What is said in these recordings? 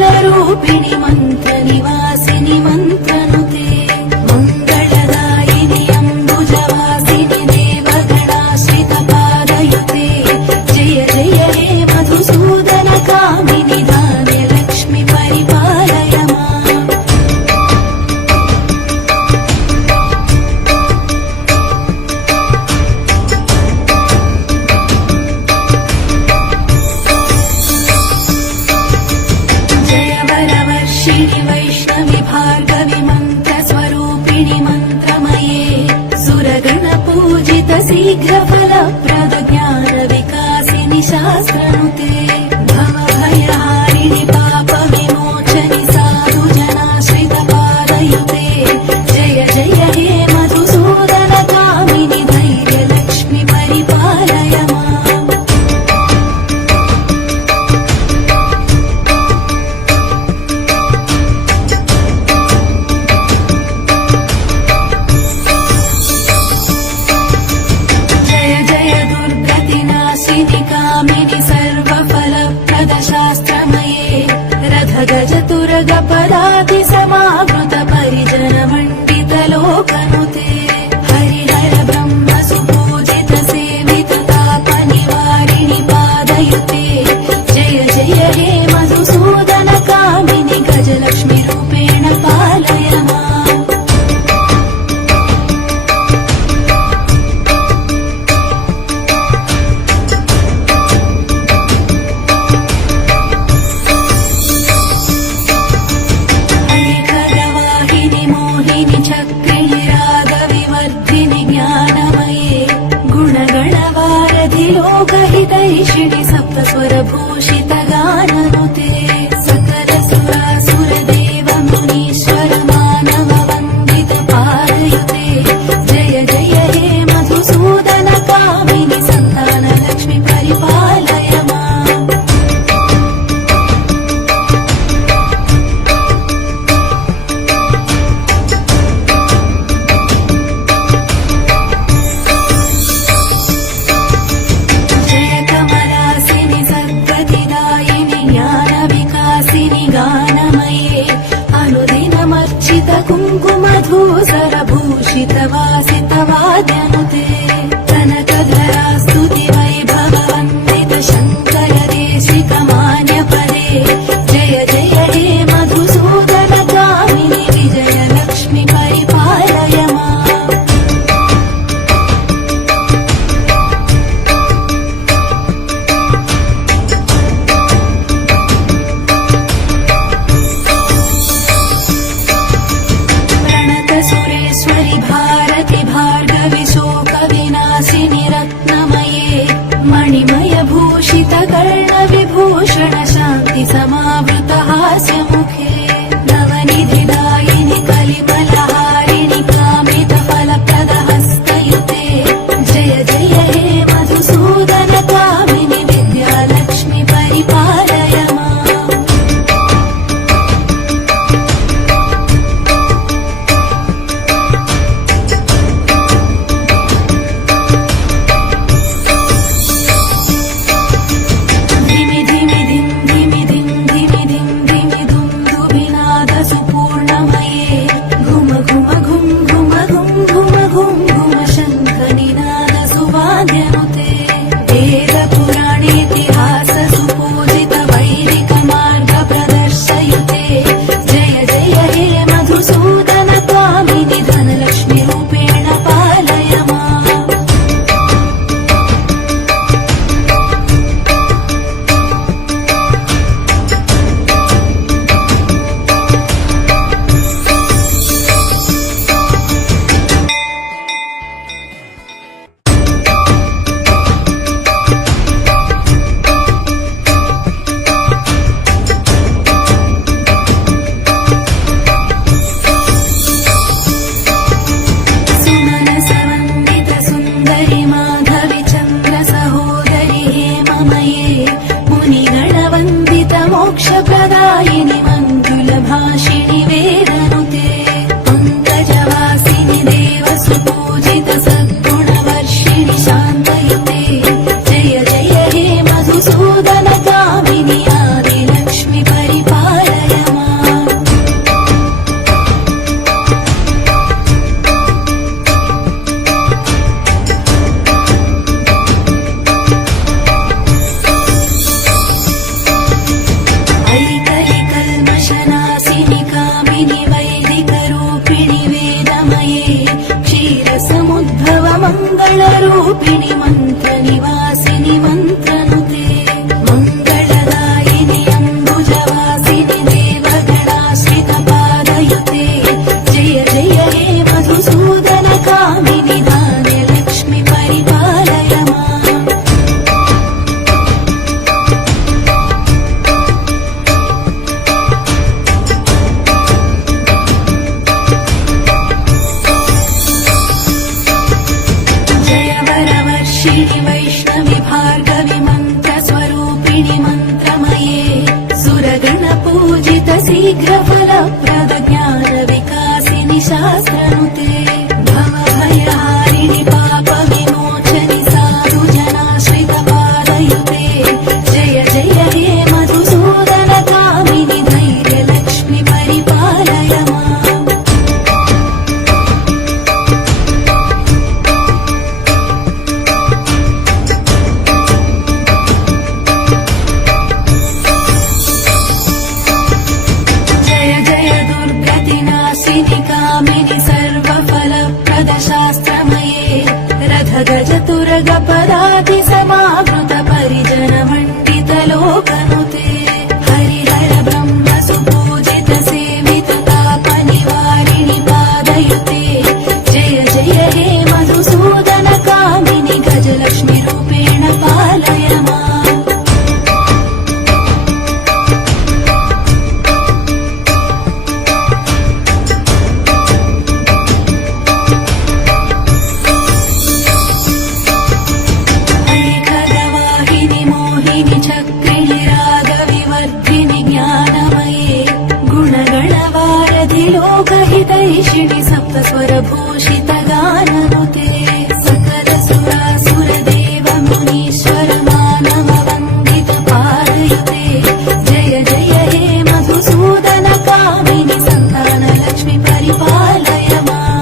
रूपिणि मंत्र निवासिनि मंत्रनुते मंगलदायिनि अंबुजवासिनि देवगणाश्रित पादयुते जय जय हे मधुसूदन कामिनि धान्यलक्ष्मि परिपालय माम्। वरवर्षिणि वैष्णवि भार्गवि मंत्र स्वरूपिणि मंत्रमये सुरगण पूजित शीघ्र फलप्रद ज्ञान विकासिनि शास्त्रनुते भवभयहारिणि पाप विमोचनि साधु जनाश्रित पादयुते जय जय हे मधुसूदन कामिनि धैर्यलक्ष्मि परिपालय माम्। कामिनि सर्वफलप्रद शास्त्रमये रथ गज तुरग पदाति समावृत परिजन मण्डित लोकनुते हरिहर ब्रह्म सुपूजित सेवित ताप निवारिणि पादयुते जय जय हे मधुसूदन कामिनि गजलक्ष्मि रूपेण पालय माम्। चक्रिणि रागविवर्धिनि ज्ञानमये गुणगणवारधि लोकहितैषिणि सप्तस्वरभूषित गाननुते सकल सुरासुर देव मुनीश्वर मानव वन्दित पादयुते जय जय हे मधुसूदन कामिनि सन्तान लक्ष्मि परिपालय माम्। गानमये अनुदिनमर्चित कुङ्कुमधूसर भूषित वासित वाद्यनुते कनकधरा स्तुति वैभव वन्दित शङ्कर देशिक मान्यपदे जय जय हे मधुसूदन कामिनि विजयलक्ष्मि परिपालय माम्। सुरेश्वरि भारति भार्गवि शोक विनाशिनि रत्नमये मणिमय भूषित कर्ण विभूषण शान्ति समावृत हास्य मुखे नवनिधिदायिनि कलिमलहारिणि कामित फलप्रद हस्तयुते जय जय हे मधुसूदन कामिनि विद्यालक्ष्मि परिपालय माम्। वेदपुराणेतिहास सुपूजित वैदिक मार्ग प्रदर्शयुते जय जय हे मधुसूदन कामिनि धनलक्ष्मि रूपेण पालय माम्। मोक्षप्रदायिनि मङ्गलभाषिणि वेदनुते पङ्कजवासिनि देवसुपूजित सद्गुणवर्षिणि शान्तयुते जय जय हे मधुसूदन कामिनि आदिलक्ष्मि परिपालय क्लेशनाशिनि कामिनि वैदिकरूपिणि वेदमये क्षीरसमुद्भव मङ्गलरूपिणि मन्त्रनिवासिनि मन्त्रनुते मङ्गलदायिनि अम्बुजवासिनि देवगणाश्रितपादयुते जय जय हे मधुसूदन कामिनि धान्यलक्ष्मि परिपालय माम् वरवर्षिणि वैष्णवि भार्गवि मन्त्रस्वरूपिणि मन्त्रमये सुरगणपूजित शीघ्रफलप्रद ज्ञानविकासिनि शास्त्रनुते भवभयहारिणि पापविमोचनि साधुजनाश्रितपादयुते जय जय हे मधुसूदन कामिनि धैर्यलक्ष्मि परिपालय माम् नाशिनि कामिनि सर्वफलप्रद शास्त्रमये रथगजतुरगपदाति समावृत परिजन मण्डित लोकनुते हरिहर ब्रह्म सुपूजित सेवित तापनिवारिणि पादयुते जय जय हे मधुसूदन कामिनि गजलक्ष्मि रूपेण पालय माम् चक्रिणि रागविवर्धिनि ज्ञानमये गुणगणवारधि लोकहितैषिणि सप्तस्वरभूषित गाननुते सकलसुरासुरदेव मुनीश्वर मानव वन्दित पादयुते जय जय हे मधुसूदन कामिनि सन्तानलक्ष्मि परिपालय माम्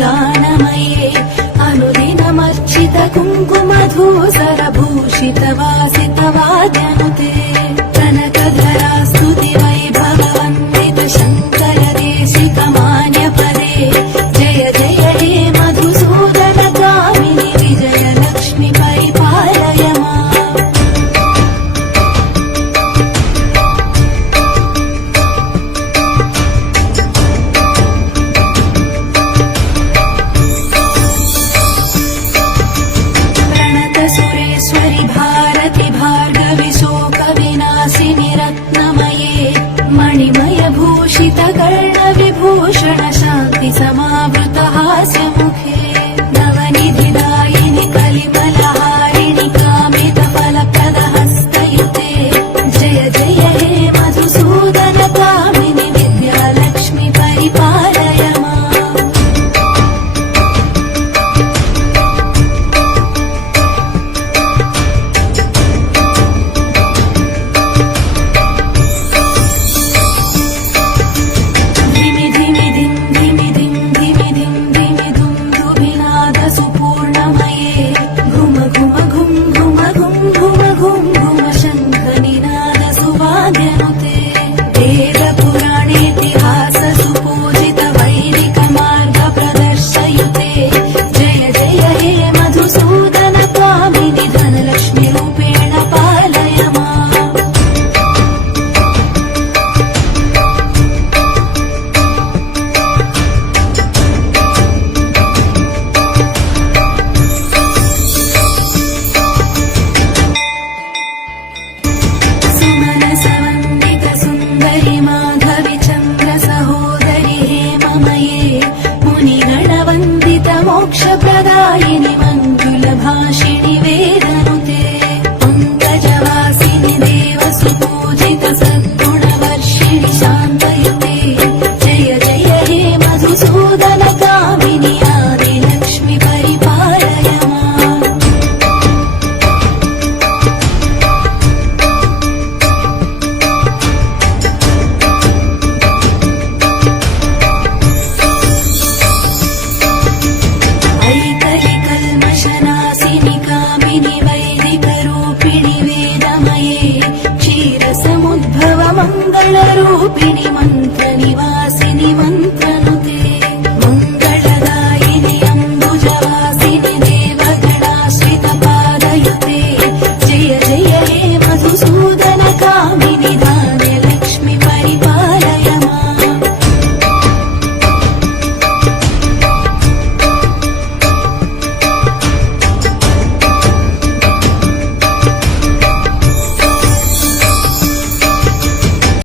गानमये अनुदिनमर्चित कुङ्कुमधूसरभूषित वासितवाद्यनुते कनकधरा स्तुति वैभववन्दित शङ्कर देशिकमान्यपदे जय जय हे मधुसूदन कामिनि विजयलक्ष्मि परिपालय माम् सुरेश्वरि भारति भार्गवि शोकविनाशिनि रत्नमये मणिमय भूषित कर्णविभूषण शान्ति समावृत हास्यमुखे नवनिधिदायिनि कलिमलहारिणि कामित फलप्रद हस्तयुते जय जय हे मधुसूदन कामिनि विद्यालक्ष्मि परिपालय माम् मोक्षप्रदायिनि मङ्गलभाषिणि वेदनुते पङ्कजवासिनि देवसुपूजित सद्गुणवर्षिणि शान्तयुते जय जय हे मधुसूदन कामिनि आदिलक्ष्मि परिपालय माम् समुद्भव मङ्गलरूपिणि